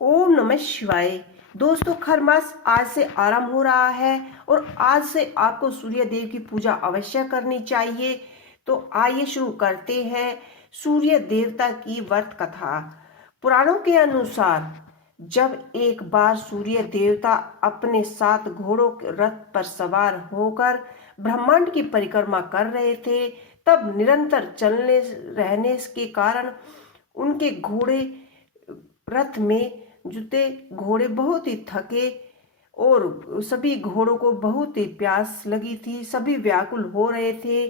ओम नमः शिवाय। दोस्तों, खरमास आज से आरंभ हो रहा है और आज से आपको सूर्य देव की पूजा अवश्य करनी चाहिए। तो आइए शुरू करते हैं सूर्य देवता की व्रत कथा। पुराणों के अनुसार जब एक बार सूर्य देवता अपने 7 घोड़ों के रथ पर सवार होकर ब्रह्मांड की परिक्रमा कर रहे थे, तब निरंतर चलने रहने के कारण उनके घोड़े रथ में जुते घोड़े बहुत ही थके और सभी घोड़ों को बहुत ही प्यास लगी थी। सभी व्याकुल हो रहे थे।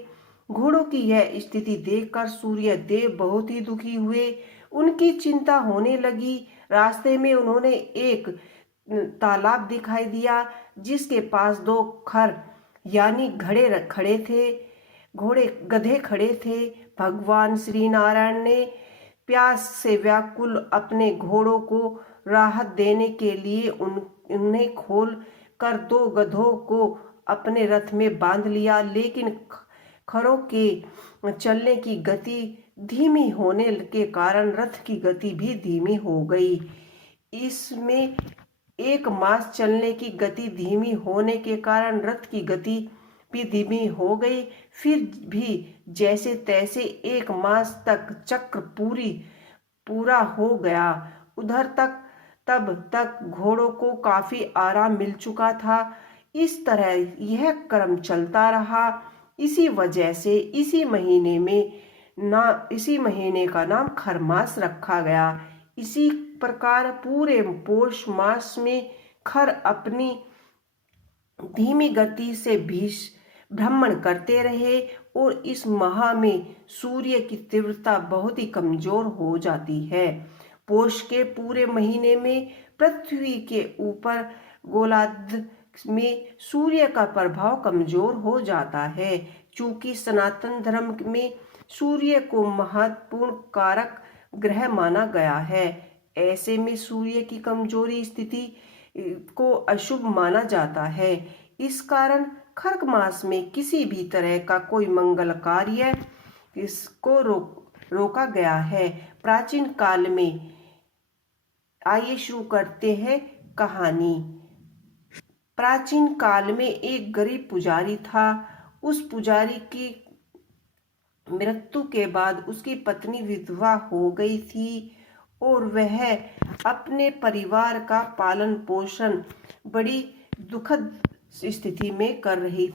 घोड़ों की यह स्थिति देखकर सूर्य देव बहुत ही दुखी हुए। उनकी चिंता होने लगी। रास्ते में उन्होंने एक तालाब दिखाई दिया जिसके पास 2 खर यानी घड़े खड़े थे, घोड़े गधे खड़े थे। भगवान श्री नारायण ने प्यास से व्याकुल अपने घोड़ों को राहत देने के लिए उन्हें खोल कर 2 गधों को अपने रथ में बांध लिया, लेकिन खरों के चलने की गति धीमी होने के कारण रथ की गति भी धीमी हो गई। इसमें 1 मास चलने की गति धीमी होने के कारण रथ की गति भी धीमी हो गई। फिर भी जैसे तैसे 1 मास तक चक्र पूरा हो गया। उधर तक तब तक घोड़ों को काफी आराम मिल चुका था। इस तरह यह क्रम चलता रहा। इसी वजह से इसी महीने का नाम खरमास रखा गया। इसी प्रकार पूरे पौष मास में खर अपनी धीमी गति से भ्रमण करते रहे और इस माह में सूर्य की तीव्रता बहुत ही कमजोर हो जाती है। पौष के पूरे महीने में पृथ्वी के ऊपर गोलार्ध में सूर्य का प्रभाव कमजोर हो जाता है। चूंकि सनातन धर्म में सूर्य को महत्वपूर्ण कारक ग्रह माना गया है, ऐसे में सूर्य की कमजोरी स्थिति को अशुभ माना जाता है। इस कारण खर्क मास में किसी भी तरह का कोई मंगल कार्य इसको रोका गया है। प्राचीन काल में आइए शुरू करते हैं कहानी। प्राचीन काल में एक गरीब पुजारी था। उस पुजारी की मृत्यु के बाद उसकी पत्नी विधवा हो गई थी और वह अपने परिवार का पालन पोषण बड़ी दुखद स्थिति में कर रही थी।